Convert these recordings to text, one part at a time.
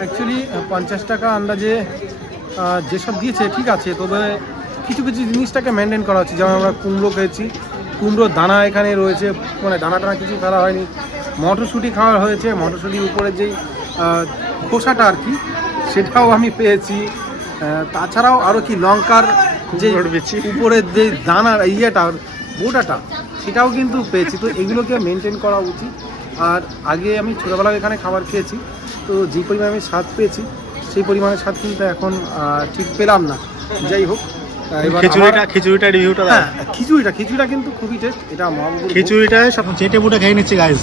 Actually 50 টাকা আন্দাজে যেসব দিয়েছে ঠিক আছে, তবে কিছু কিছু জিনিসটাকে মেনটেন করা হচ্ছে। যেমন আমরা কুমড়ো খেয়েছি, কুমড়োর দানা এখানে রয়েছে, মানে দানা টানা কিছু ফেলা হয়নি। মটরশুঁটি খাওয়া হয়েছে, মটরশুঁটির উপরে যেই খোসাটা আর কি, সেটাও আমি পেয়েছি। তাছাড়াও আরও কি লঙ্কার যে উপরের যে দানা ইয়েটা গোটাটা, সেটাও কিন্তু পেয়েছি। তো এগুলোকে মেনটেন করা উচিত। আর আগে আমি ছোটোবেলায় এখানে খাবার খেয়েছি, তো যে পরিমাণে আমি স্বাদ পেয়েছি সেই পরিমাণে স্বাদ কিন্তু এখন ঠিক পেলাম না। যাই হোক, খিচুড়িটা রিভিউটা দাও। হ্যাঁ, খিচুড়িটা কিন্তু খুবই টেস্ট। এটা মহাপ্রভুর খিচুড়িটায় সব চেটে পুটে খেয়ে নিচ্ছি গাইজ।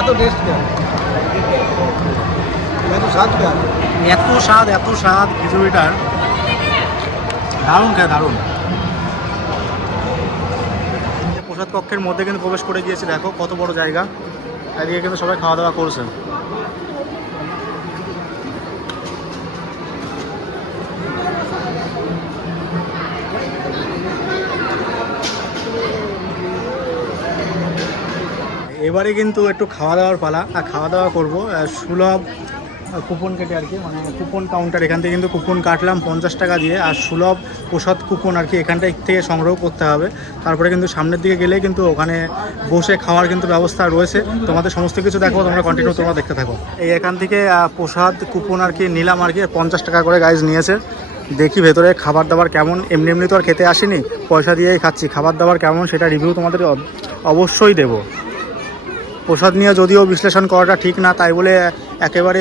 এত টেস্ট কেন, এত স্বাদ কেন, এত স্বাদ খিচুড়িটার, দারুণ খেয়ে দারুণ। প্রসাদ কক্ষের মধ্যে কিন্তু প্রবেশ করে গিয়েছি, দেখো কত বড় জায়গা। এদিকে কিন্তু সবাই খাওয়া দাওয়া করছে। এবারে কিন্তু একটু খাওয়া দাওয়ার পালা। আর খাওয়া দাওয়া করবো সুলভ কুপন কেটে আর কি, মানে কুপন কাউন্টার। এখান থেকে কিন্তু কুপন কাটলাম 50 টাকা দিয়ে। আর সুলভ প্রসাদ কুপন আর কি এখানটা থেকে সংগ্রহ করতে হবে। তারপরে কিন্তু সামনের দিকে গেলে কিন্তু ওখানে বসে খাওয়ার কিন্তু ব্যবস্থা রয়েছে। তোমাদের সমস্ত কিছু দেখো, তোমরা কন্টিনিউ তোমরা দেখতে থাকো। এই এখান থেকে প্রসাদ কুপন আর কি নিলাম আর কি, 50 টাকা করে গাইজ নিয়েছে। দেখি ভেতরে খাবার দাবার কেমন। এমনি এমনি তো আর খেতে আসিনি, পয়সা দিয়েই খাচ্ছি। খাবার দাবার কেমন সেটা রিভিউ তোমাদের অবশ্যই দেবো। প্রসাদ নিয়ে যদিও বিশ্লেষণ করাটা ঠিক না, তাই বলে একেবারে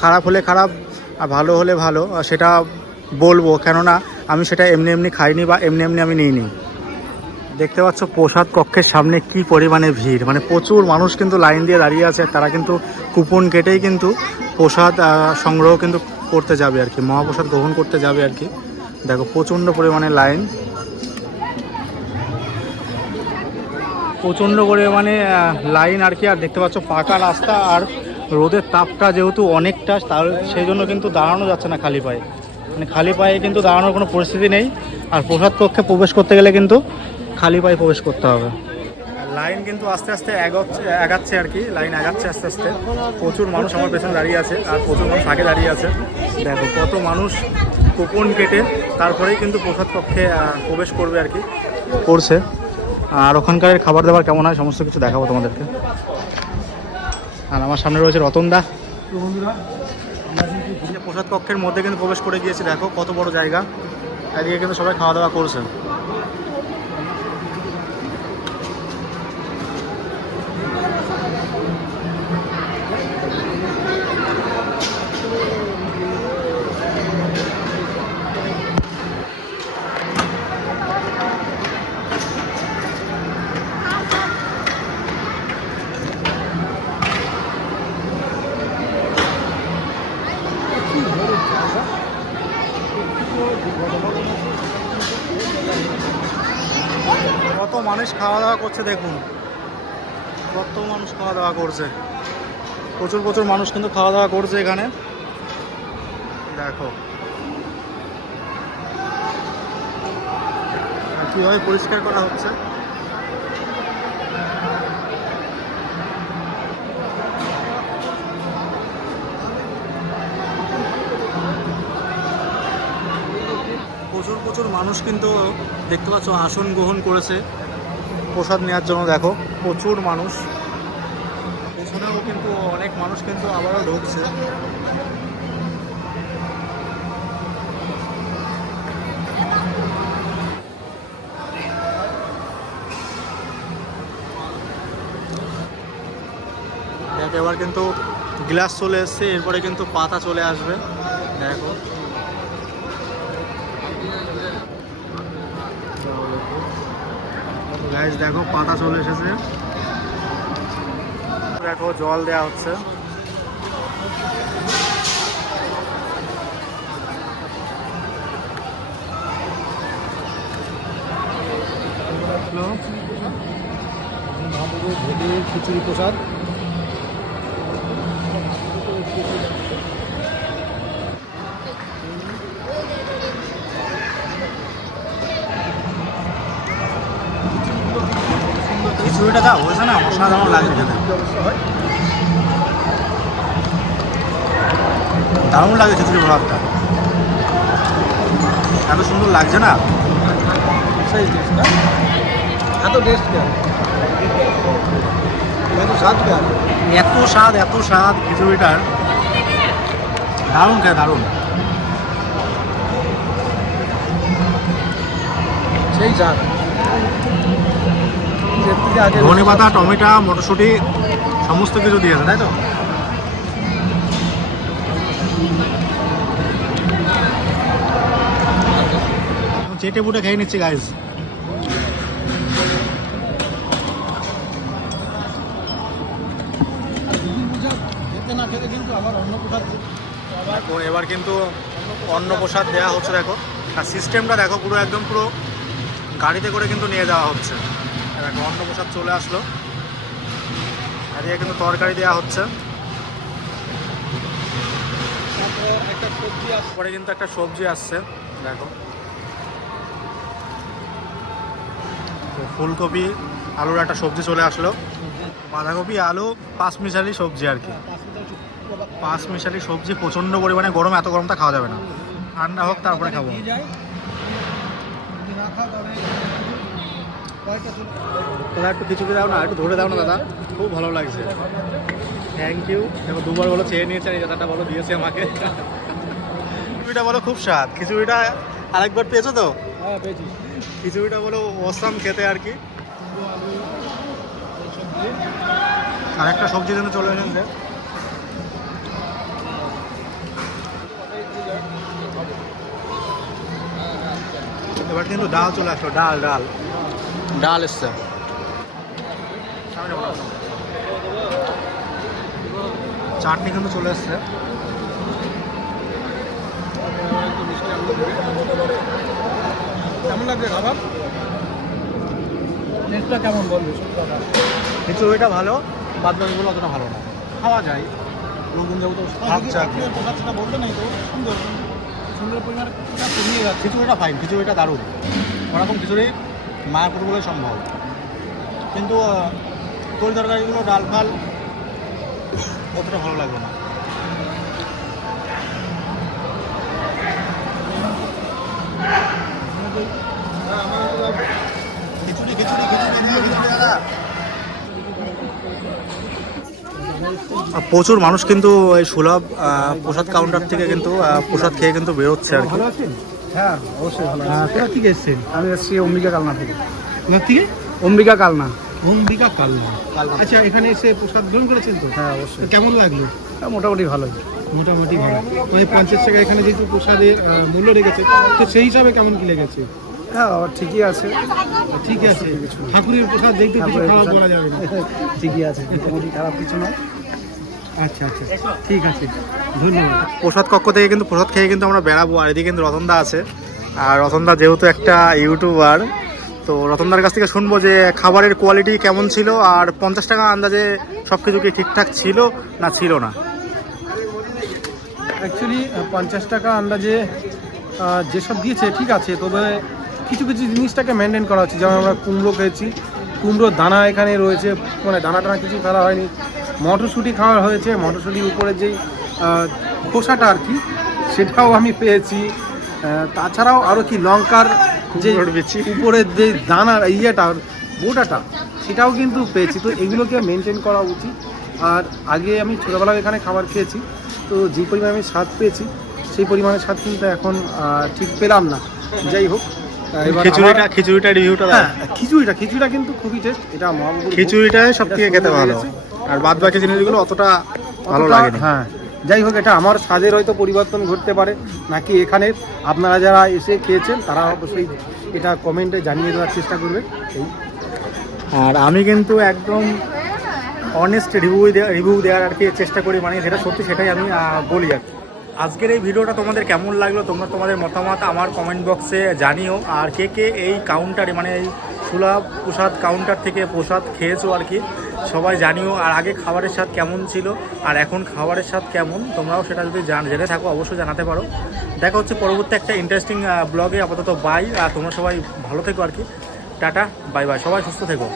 খারাপ হলে খারাপ আর ভালো হলে ভালো সেটা বলবো, কেননা আমি সেটা এমনি এমনি খাইনি বা এমনি এমনি আমি নিইনি। দেখতে পাচ্ছ প্রসাদ কক্ষের সামনে কি পরিমাণে ভিড়, মানে প্রচুর মানুষ কিন্তু লাইন দিয়ে দাঁড়িয়ে আছে। তারা কিন্তু কুপন কেটেই কিন্তু প্রসাদ সংগ্রহ কিন্তু করতে যাবে আর কি, মহাপ্রসাদ গ্রহণ করতে যাবে আর কি। দেখো প্রচণ্ড পরিমাণে লাইন, প্রচণ্ড পরিমাণে লাইন আর কি। আর দেখতে পাচ্ছ পাকা রাস্তা, আর রোদের তাপটা যেহেতু অনেকটা, তার সেই জন্য কিন্তু দাঁড়ানো যাচ্ছে না খালি পায়ে, মানে খালি পায়ে কিন্তু দাঁড়ানোর কোনো পরিস্থিতি নেই। আর প্রসাদ কক্ষে প্রবেশ করতে গেলে কিন্তু খালি পায়ে প্রবেশ করতে হবে। লাইন কিন্তু আস্তে আস্তে এগাচ্ছে আর কি, লাইন এগাচ্ছে আস্তে আস্তে। প্রচুর মানুষ আমার পেছনে দাঁড়িয়ে আছে, আর প্রচুর মানুষ আগে দাঁড়িয়ে আছে। দেখো কত মানুষ কুপন কেটে তারপরেই কিন্তু প্রসাদ কক্ষে প্রবেশ করবে আর কি, করছে। আর ওখানকার খাবার দাবার কেমন হয় সমস্ত কিছু দেখাবো তোমাদেরকে। আর আমার সামনে রয়েছে রতনদা। প্রসাদ কক্ষের মধ্যে কিন্তু প্রবেশ করে গিয়েছি, দেখো কত বড় জায়গা। এদিকে কিন্তু সবাই খাওয়া দাওয়া করছে। কত মানুষ খাওয়া দাওয়া করছে দেখুন, কত মানুষ খাওয়া দাওয়া করছে। প্রচুর মানুষ কিন্তু খাওয়া দাওয়া করছে এখানে, দেখো। আর কীভাবে পরিষ্কার করা হচ্ছে। প্রচুর মানুষ কিন্তু দেখতে পাচ্ছ আসন গ্রহণ করেছে প্রসাদ নেওয়ার জন্য। দেখো প্রচুর মানুষ, পেছনেও কিন্তু অনেক মানুষ কিন্তু আবারও ঢুকছে। দেখ এবার কিন্তু গ্লাস চলে এসছে, এরপরে কিন্তু পাতা চলে আসবে। দেখো গাইস, দেখো পাতা চলে এসেছে। দেখো জল দেওয়া হচ্ছে। খিচুড়ি প্রসাদ খিচুড়িটা হয়েছে না, অসাধারণ লাগছে খেতে, দারুণ লাগে খিচুড়ি ভাতটা, এত সুন্দর লাগছে না। সেই টেস্ট না, এত টেস্ট কেন, এত স্বাদ কেন, এত স্বাদ খিচুড়িটার, দারুণ খেয়ে দারুণ। সেই স্বাদ। ধনে পাতা, টমেটো, মটরশুঁটি সমস্ত কিছু দিয়েছে, তাই তো? চেটে পুটে খেয়ে নিচ্ছি গাইজ। না খেতে কিন্তু আমার অন্য প্রসাদ, এবার কিন্তু অন্ন প্রসাদ দেওয়া হচ্ছে, দেখো। আর সিস্টেমটা দেখো, পুরো একদম পুরো গাড়িতে করে কিন্তু নিয়ে যাওয়া হচ্ছে। দেখো অন্ন প্রসাদ চলে আসলো, আর এদিকে কিন্তু তরকারি দেওয়া হচ্ছে, একটা সবজি আসছে, পরে কিন্তু একটা সবজি আসছে, দেখো। তো ফুলকপি আলুর একটা সবজি চলে আসলো, বাঁধাকপি আলু পাঁচমিশালি সবজি আর কি। পাঁচমিশালি সবজি, প্রচণ্ড পরিমাণে গরম, এত গরমটা খাওয়া যাবে না, ঠান্ডা হোক তারপরে খাবো। দাদা একটু খিচুড়ি দাও না, একটু ধরে দাও না দাদা, খুব ভালো লাগছে, থ্যাংক ইউ। দেখো দুবার বলো চেয়ে নিয়েছে, আর এই দাদাটা বলো দিয়েছে আমাকে। খিচুড়িটা বলো খুব স্বাদ, খিচুড়িটা আরেকবার পেয়েছো তো? হ্যাঁ পেয়েছি। খিচুড়িটা বলো অসাম খেতে আর কি। আর একটা সবজি কিন্তু চলে এসেছে, এবার কিন্তু ডাল চলে আসলো, ডাল ডাল ডাল এসছে, চাটনি কিন্তু চলে এসছে। কেমন লাগছে খাবার, টেস্টটা কেমন বলবে? খিচুড়িটা ভালো, বাদ বাকিগুলো অতটা ভালো না, খাওয়া যায়। নতুন দেবো তো ভাবছে আর কি। প্রসাদটা বললে নাই তো, সুন্দর সুন্দর পরিমাণে কমিয়ে যাচ্ছে। খিচুড়িটা ফাইন, খিচুড়িটা দারুণ, ওরকম খিচুড়ি মায়াপুর বলে সম্ভব, কিন্তু তরি তরকারিগুলো ডাল ফাল অতটা ভালো লাগলো না। খিচুড়ি খিচুড়ি খিচুড়ি দাদা। প্রচুর মানুষ কিন্তু এই সুলভ প্রসাদ কাউন্টার থেকে কিন্তু প্রসাদ খেয়ে কিন্তু বেরোচ্ছে আর কি। ভালো আছেন? হ্যাঁ অবশ্যই ভালো আছি। কোথা থেকে এসছেন? আমি এসেছি অম্বিকা কালনা থেকে। কোথা থেকে? অম্বিকা কালনা। অম্বিকা কালনা। আচ্ছা, এখানে এসে প্রসাদ গ্রহণ করেছেন তো? হ্যাঁ অবশ্যই। কেমন লাগলো? মোটামুটি ভালোই। মোটামুটি ভালো। ওই 50 টাকা এখানে যেহেতু প্রসাদের মূল্য রেখেছে, তো সেই হিসাবে কেমন কি লেগেছে? হ্যাঁ ঠিকই আছে, ঠিকই আছে। ঠাকুরের প্রসাদ যেহেতু কিছু খারাপ বলা যাবে না। ঠিকই আছে, মোটামুটি খারাপ কিছু নয়। আচ্ছা আচ্ছা, ঠিক আছে, ধন্যবাদ। প্রসাদ কক্ষ থেকে কিন্তু প্রসাদ খেয়ে কিন্তু আমরা বেড়াবো, আর এদিকে কিন্তু রতনদা আছে। আর রতনদা যেহেতু একটা ইউটিউবার, তো রতনদার কাছ থেকে শুনবো যে খাবারের কোয়ালিটি কেমন ছিল, আর 50 টাকা আন্দাজে সব কিছু কি ঠিকঠাক ছিল না ছিল না। অ্যাকচুয়ালি 50 টাকা আন্দাজে যেসব দিয়েছে ঠিক আছে, তবে কিছু কিছু জিনিসটাকে মেনটেন করা হচ্ছে। যেমন আমরা কুমড়ো খেয়েছি, কুমড়োর দানা এখানে রয়েছে, মানে দানা টানা কিছু ফেলা হয়নি। মটরশুঁটি খাওয়া হয়েছে, মটরশুঁটির উপরে যেই খোসাটা আর কি, সেটাও আমি পেয়েছি। তাছাড়াও আরও কি লঙ্কার যে উপরের যে দানা ইয়েটা গোটাটা, সেটাও কিন্তু পেয়েছি। তো এগুলোকে মেনটেন করা উচিত। আর আগে আমি ছোটোবেলায় এখানে খাবার খেয়েছি, তো যে পরিমাণে আমি স্বাদ পেয়েছি সেই পরিমাণে স্বাদ কিন্তু এখন ঠিক পেলাম না। যাই হোক, এবার খিচুড়িটা রিভিউটা দাও। হ্যাঁ, খিচুড়িটা কিন্তু খুবই টেস্ট। এটা মহাপ্রভুর খিচুড়িটাই সব থেকে খেতে ভালো, আর বাদ বাকি জিনিসগুলো অতটা ভালো লাগে না। হ্যাঁ, যাই হোক, এটা আমার স্বাদের হয়তো পরিবর্তন ঘটতে পারে নাকি এখানের আপনারা যারা এসে খেয়েছেন তারা অবশ্যই এটা কমেন্টে জানিয়ে দেওয়ার চেষ্টা করবেন। এই আর আমি কিন্তু একদম অনেস্ট রিভিউ দেওয়ার আর কি চেষ্টা করি, মানে যেটা সত্যি সেটাই আমি বলি আর কি। আজকের এই ভিডিওটা তোমাদের কেমন লাগলো তোমরা তোমাদের মতামত আমার কমেন্ট বক্সে জানিও। আর কে কে এই কাউন্টারে, মানে এই সুলভ প্রসাদ কাউন্টার থেকে প্রসাদ খেয়েছো আর কি, সবাই জানিও। আর আগে খাবারের স্বাদ কেমন ছিল আর এখন খাবারের স্বাদ কেমন, তোমরাও সেটা যদি জেনে থাকো অবশ্যই জানাতে পারো। দেখা হচ্ছে পরবর্তী একটা ইন্টারেস্টিং ব্লগে। আপাতত বাই, আর তোমরা সবাই ভালো থেকো আর কি। টাটা, বাই বাই, সবাই সুস্থ থেকো।